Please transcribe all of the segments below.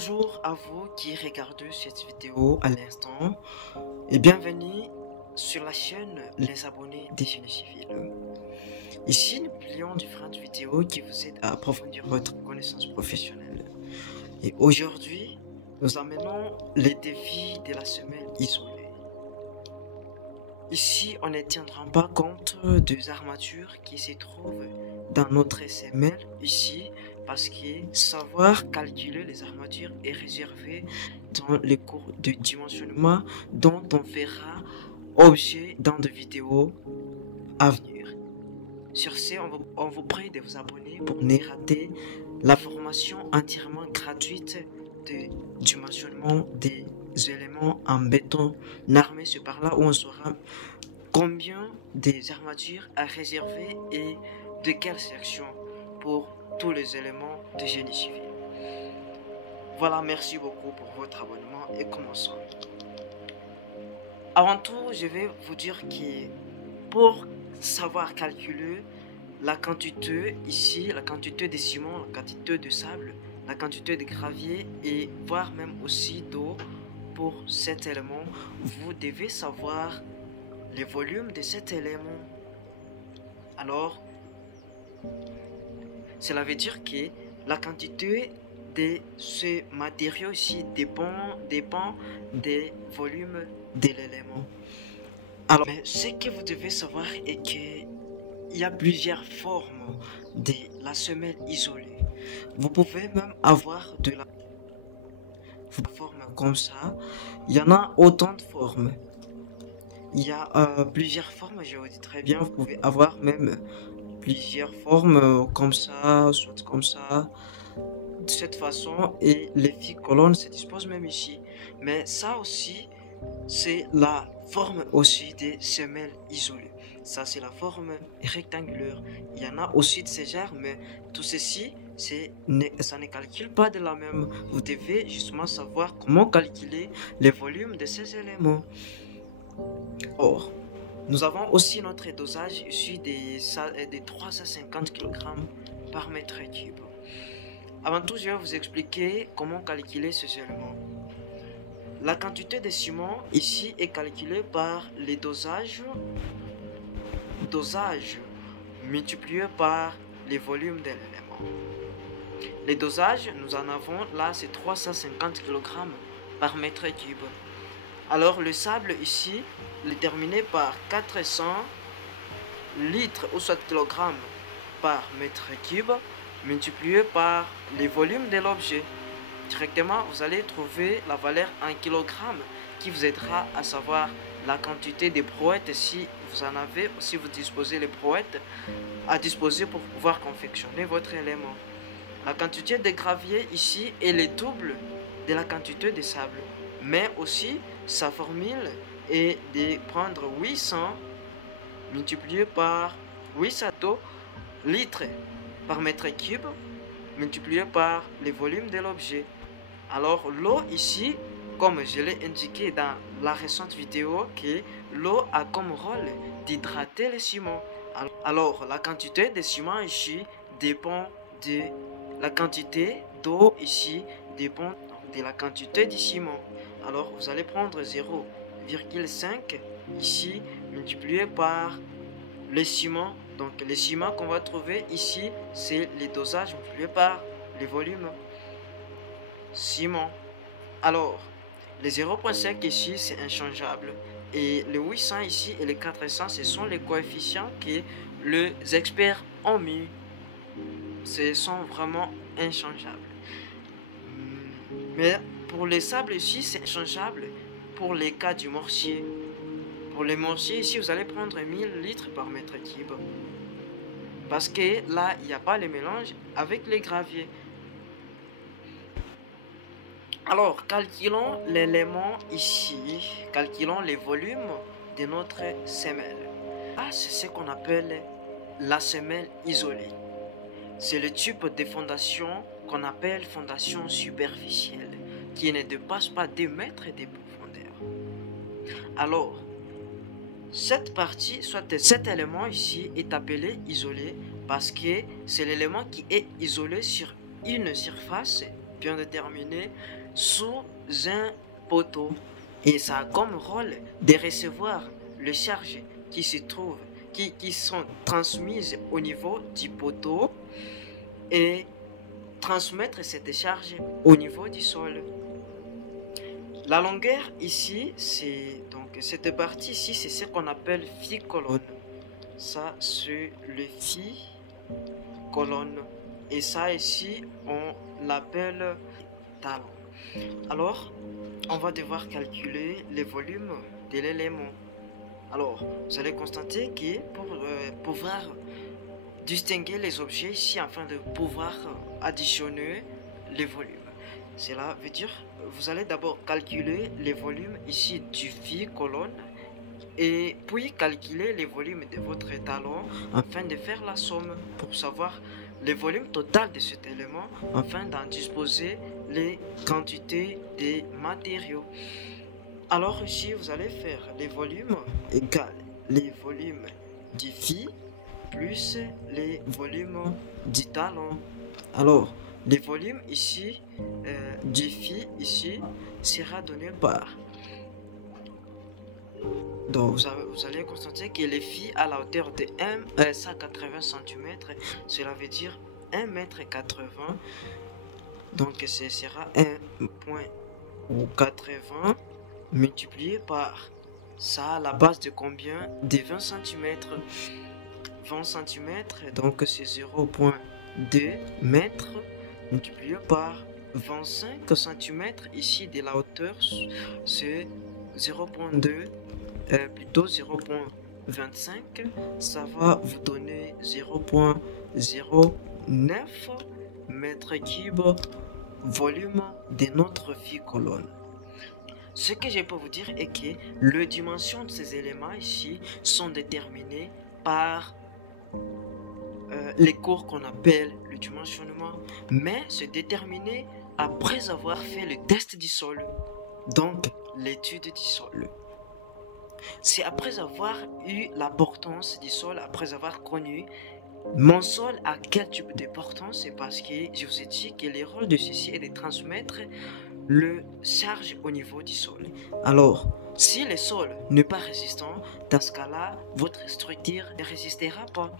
Bonjour à vous qui regardez cette vidéo à l'instant et bienvenue sur la chaîne Les Abonnés des Génie Civil. Ici, nous publions différentes vidéos qui vous aident à approfondir votre connaissance professionnelle. Et aujourd'hui, nous amenons les défis de la semaine isolée. Ici, on ne tiendra pas compte des armatures qui se trouvent dans notre semelle ici, parce que savoir calculer les armatures est réservé dans les cours de dimensionnement dont on fera objet dans des vidéos à venir. Sur ce, on vous prie de vous abonner pour ne rater la formation entièrement gratuite de dimensionnement des éléments en béton armé. C'est par là où on saura combien des armatures à réserver et de quelle section pour tous les éléments de génie civil. Voilà, merci beaucoup pour votre abonnement et commençons. Avant tout, je vais vous dire que pour savoir calculer la quantité ici, la quantité de ciment, la quantité de sable, la quantité de gravier et voire même aussi d'eau pour cet élément, vous devez savoir le volume de cet élément. Alors, cela veut dire que la quantité de ce matériau ici dépend des volumes de l'élément. Alors, mais ce que vous devez savoir est qu'il y a plusieurs formes de la semelle isolée. Vous pouvez même avoir de la forme comme ça. Il y en a autant de formes. Il y a plusieurs formes, je vous dis très bien. Vous pouvez avoir même plusieurs formes comme ça, soit comme ça, de cette façon. Et les fixes colonnes se disposent même ici. Mais ça aussi, c'est la forme aussi des semelles isolées. Ça, c'est la forme rectangulaire. Il y en a aussi de ces genres, mais tout ceci, ça ne calcule pas de la même. Vous devez justement savoir comment calculer les volumes de ces éléments. Or, nous avons aussi notre dosage issu des 350 kg par mètre cube. Avant tout, je vais vous expliquer comment calculer ces éléments. La quantité de ciment ici est calculée par les dosages multiplié par les volumes de l'élément. Les dosages, nous en avons là, c'est 350 kg par mètre cube. Alors le sable ici, déterminé par 400 litres ou soit kg par mètre cube, multiplié par les volumes de l'objet. Directement, vous allez trouver la valeur en kilogrammes qui vous aidera à savoir la quantité de brouettes si vous en avez, si vous disposez les brouettes à disposer pour pouvoir confectionner votre élément. La quantité de gravier ici est le double de la quantité de sable, mais aussi sa formule est de prendre 800 multiplié par 800 litres par mètre cube multiplié par le volume de l'objet. Alors l'eau ici, comme je l'ai indiqué dans la récente vidéo, que l'eau a comme rôle d'hydrater le ciment. Alors la quantité de ciment ici dépend de la quantité d'eau ici dépend de la quantité de ciment. Alors vous allez prendre 0,5 ici multiplié par le ciment. Donc le ciment qu'on va trouver ici, c'est le dosage multiplié par le volume ciment. Alors les 0,5 ici c'est inchangeable et les 800 ici et les 400 ce sont les coefficients que les experts ont mis. Ce sont vraiment inchangeables. Mais pour les sables ici c'est inchangeable pour les cas du mortier. Pour les mortiers ici vous allez prendre 1000 litres par mètre cube. Parce que là il n'y a pas le mélange avec les graviers. Alors, calculons l'élément ici, calculons les volumes de notre semelle. Ah, c'est ce qu'on appelle la semelle isolée. C'est le type de fondation qu'on appelle fondation superficielle, qui ne dépasse pas 2 mètres de profondeur. Alors, cette partie, soit cet élément ici, est appelé isolé parce que c'est l'élément qui est isolé sur une surface bien déterminé sous un poteau. Et ça a comme rôle de recevoir les charges qui se trouvent, qui sont transmises au niveau du poteau et transmettre cette charge au niveau du sol. La longueur ici, c'est donc cette partie ici, c'est ce qu'on appelle phi colonne. Ça, c'est le phi colonne. Et ça ici, on l'appelle talon. Alors, on va devoir calculer le volume de l'élément. Alors, vous allez constater que pour pouvoir distinguer les objets ici, afin de pouvoir additionner les volumes, cela veut dire vous allez d'abord calculer les volumes ici du phi colonne et puis calculer les volumes de votre talon afin de faire la somme pour savoir le volume total de cet élément afin d'en disposer les quantités de matériaux. Alors ici vous allez faire les volumes égale les volumes du phi plus les volumes du talon. Alors les volumes ici du phi ici sera donné par, donc vous allez constater que le phi à la hauteur de 180 cm, cela veut dire 1,80 m. Donc ce sera 1,80 multiplié par ça à la base de combien? De 20 cm. 20 cm, donc c'est 0,2 mètres multiplié par 25 cm ici de la hauteur, c'est 0,2 plutôt 0,25, ça va vous donner 0,09 mètres cubes volume de notre phi colonne. Ce que je peux vous dire est que les dimensions de ces éléments ici sont déterminées par les cours qu'on appelle le dimensionnement, mais c'est déterminé après avoir fait le test du sol, donc l'étude du sol. C'est après avoir eu la portance du sol, après avoir connu mon sol à quel type de portance, c'est parce que je vous ai dit que le rôle de ceci est de transmettre le charge au niveau du sol. Alors, si le sol n'est pas résistant, dans ce cas-là, votre structure ne résistera pas.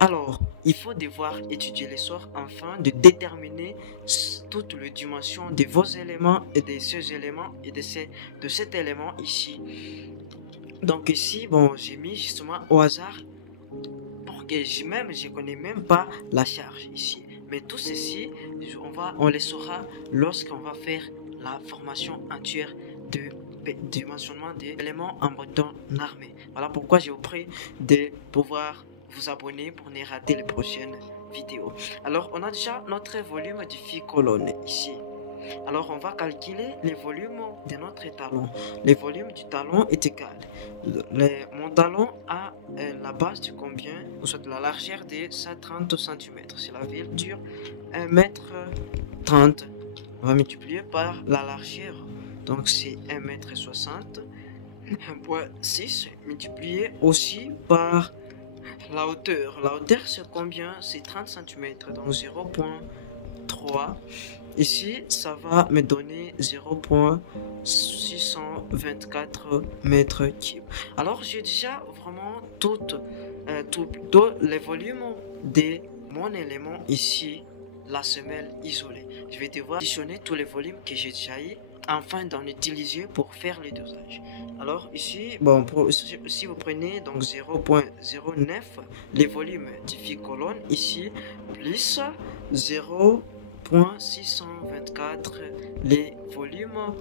Alors, il faut devoir étudier les sorts afin de déterminer toutes les dimensions de vos éléments et de ces éléments et de cet élément ici. Donc ici, bon, j'ai mis justement au hasard pour que je connais même pas la charge ici. Mais tout ceci, on les saura lorsqu'on va faire la formation entière de dimensionnement des éléments en béton armé. Voilà pourquoi j'ai pris de pouvoir vous abonner pour ne rater les prochaines vidéos. Alors, on a déjà notre volume du phi colonne ici. Alors, on va calculer les volumes de notre talon. Le volume du talon est égal. Mon talon a la base de combien? Ou soit de la largeur de 130 cm. C'est la verdure 1,30 m. On va multiplier par la largeur. Donc, c'est 1,60 m. 1,6 multiplié aussi par la hauteur. La hauteur, c'est combien? C'est 30 cm. Donc, 0,3. Ici, ça va me donner 0,624 mètres cubes. Alors, j'ai déjà vraiment tout les volumes de mon élément ici, la semelle isolée. Je vais devoir additionner tous les volumes que j'ai déjà eu afin d'en utiliser pour faire les dosages. Alors ici, bon, si vous prenez donc 0,09 les volumes du phi colonne ici, plus 0,624 les volumes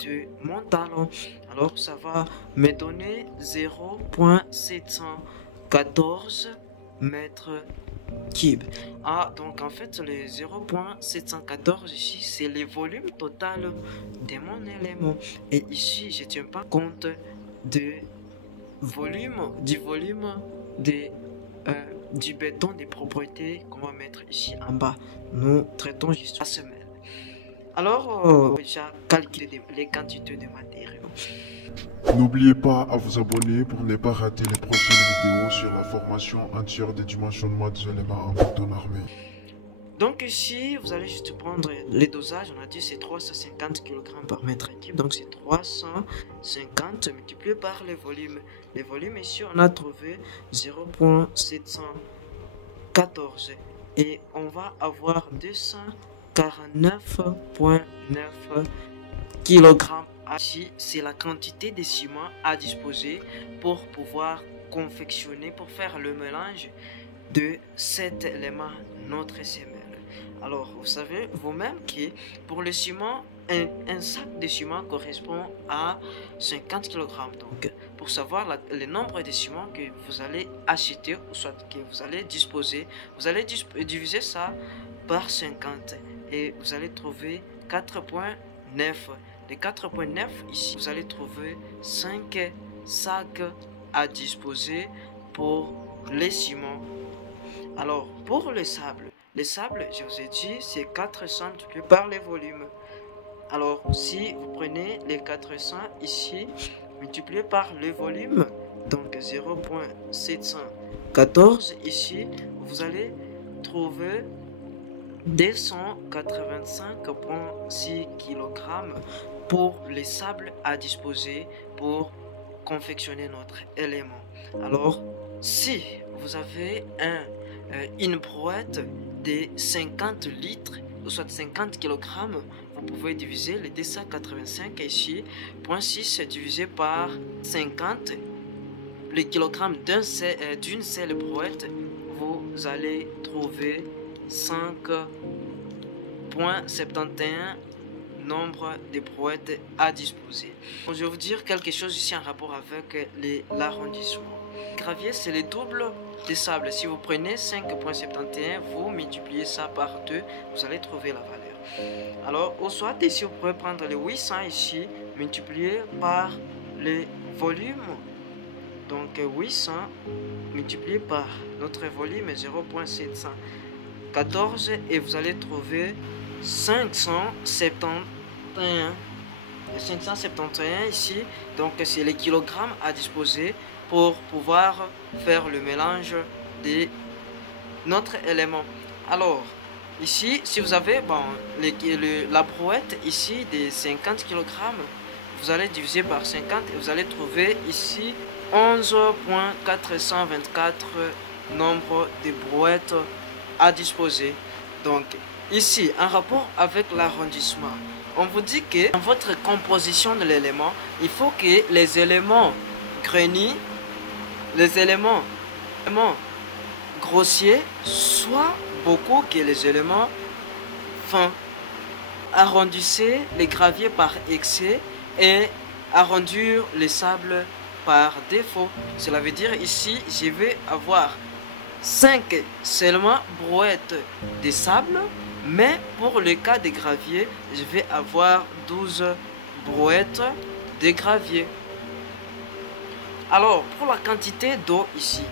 de mon talon. Alors ça va me donner 0,714 mètres cubes. Ah, donc en fait, le 0,714 ici, c'est le volume total de mon élément. Et ici, je ne tiens pas compte du volume du béton des propriétés qu'on va mettre ici en bas. Nous traitons juste la semelle. Alors, déjà calculer les quantités de matériaux. N'oubliez pas à vous abonner pour ne pas rater les prochaines vidéos sur la formation entière des dimensionnements des éléments en béton armé. Donc ici, vous allez juste prendre les dosages. On a dit c'est 350 kg par mètre cube. Donc c'est 350 multiplié par les volumes. Les volumes ici, on a trouvé 0,714. Et on va avoir 249,9 kg. Ici, c'est la quantité de ciment à disposer pour pouvoir confectionner, pour faire le mélange de cet élément, notre semelle. Alors, vous savez vous-même que pour le ciment, un sac de ciment correspond à 50 kg. Donc, pour savoir le nombre de ciment que vous allez acheter, ou soit que vous allez disposer, vous allez diviser ça par 50 et vous allez trouver 4,9. Les 4,9 ici, vous allez trouver 5 sacs à disposer pour les ciments. Alors, pour le sable, je vous ai dit, c'est 400 multiplié par les volumes. Alors, si vous prenez les 400 ici, multiplié par le volume, donc 0,714 ici, vous allez trouver 285,6 kg pour les sables à disposer pour confectionner notre élément. Alors, si vous avez une brouette de 50 litres, ou soit 50 kg, vous pouvez diviser les 285 ici, 0,6 divisé par 50, les kilogrammes d'une seule brouette, vous allez trouver 5,71 nombre de brouettes à disposer. Je vais vous dire quelque chose ici en rapport avec l'arrondissement. Gravier, c'est le double des sables. Si vous prenez 5,71, vous multipliez ça par 2, vous allez trouver la valeur. Alors, au soit ici, vous pouvez prendre les 800 ici, multiplié par les volumes. Donc 800 multiplié par notre volume 0,714 et vous allez trouver 571. Et 571 ici, donc c'est les kilogrammes à disposer pour pouvoir faire le mélange de notre élément. Alors, ici, si vous avez la brouette ici de 50 kg, vous allez diviser par 50 et vous allez trouver ici 11,424 nombre de brouettes à disposer. Donc, ici, en rapport avec l'arrondissement, on vous dit que dans votre composition de l'élément, il faut que les éléments grainis, les éléments grossiers soient beaucoup que les éléments fins. Arrondissez les graviers par excès et arrondir les sables par défaut. Cela veut dire ici, je vais avoir 5 seulement brouettes de sable, mais pour le cas des graviers, je vais avoir 12 brouettes de gravier. Alors, pour la quantité d'eau ici,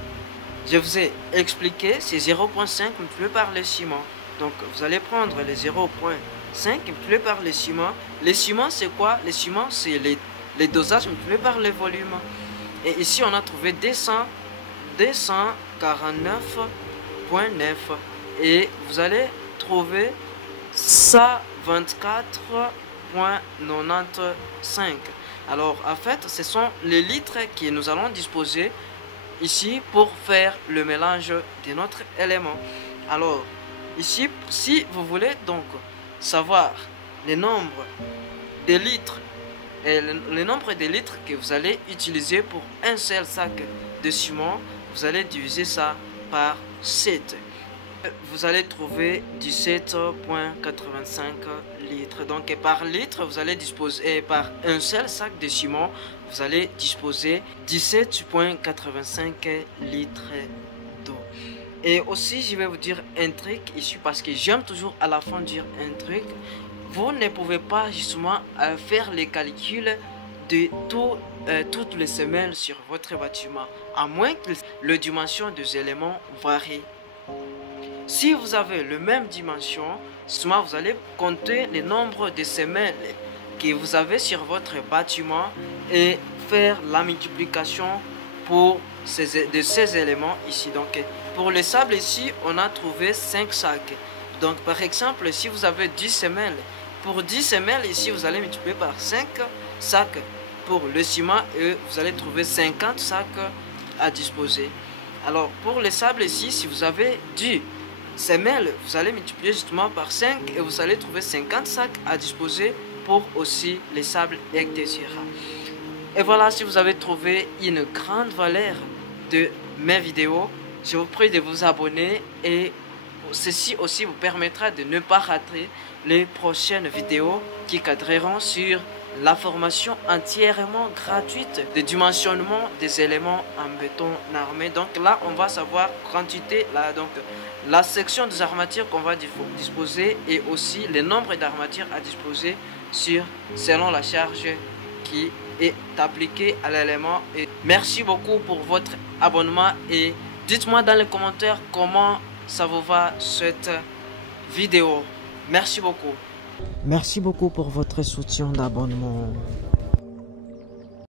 je vous ai expliqué, c'est 0,5 multiplié par le ciment. Donc, vous allez prendre les 0,5 multiplié par le ciment. Le ciment, c'est quoi? Le ciment, c'est les dosages multipliés par le volume. Et ici, on a trouvé 249,9. Et vous allez trouver 124,95. Alors, en fait, ce sont les litres que nous allons disposer ici pour faire le mélange de notre élément. Alors, ici, si vous voulez donc savoir le nombre de litres et le nombre de litres que vous allez utiliser pour un seul sac de ciment, vous allez diviser ça par 7. Vous allez trouver 17,85 litres. Donc par litre, vous allez disposer, par un seul sac de ciment, vous allez disposer 17,85 litres d'eau. Et aussi, je vais vous dire un truc ici, parce que j'aime toujours à la fin dire un truc. Vous ne pouvez pas justement faire les calculs de toutes les semelles sur votre bâtiment, à moins que la dimension des éléments varie. Si vous avez la même dimension, souvent vous allez compter le nombre de semelles que vous avez sur votre bâtiment et faire la multiplication pour ces éléments ici. Donc pour le sable ici, on a trouvé 5 sacs. Donc par exemple, si vous avez 10 semelles, pour 10 semelles ici vous allez multiplier par 5 sacs pour le ciment et vous allez trouver 50 sacs à disposer. Alors pour le sable ici, si vous avez 10 semelles, vous allez multiplier justement par 5 et vous allez trouver 50 sacs à disposer pour aussi les sables, etc. Et voilà, si vous avez trouvé une grande valeur de mes vidéos, je vous prie de vous abonner et ceci aussi vous permettra de ne pas rater les prochaines vidéos qui cadreront sur la formation entièrement gratuite de dimensionnement des éléments en béton armé. Donc là, on va savoir quantité, la section des armatures qu'on va disposer et aussi le nombre d'armatures à disposer selon la charge qui est appliquée à l'élément. Et merci beaucoup pour votre abonnement et dites-moi dans les commentaires comment ça vous va cette vidéo. Merci beaucoup. Merci beaucoup pour votre soutien d'abonnement.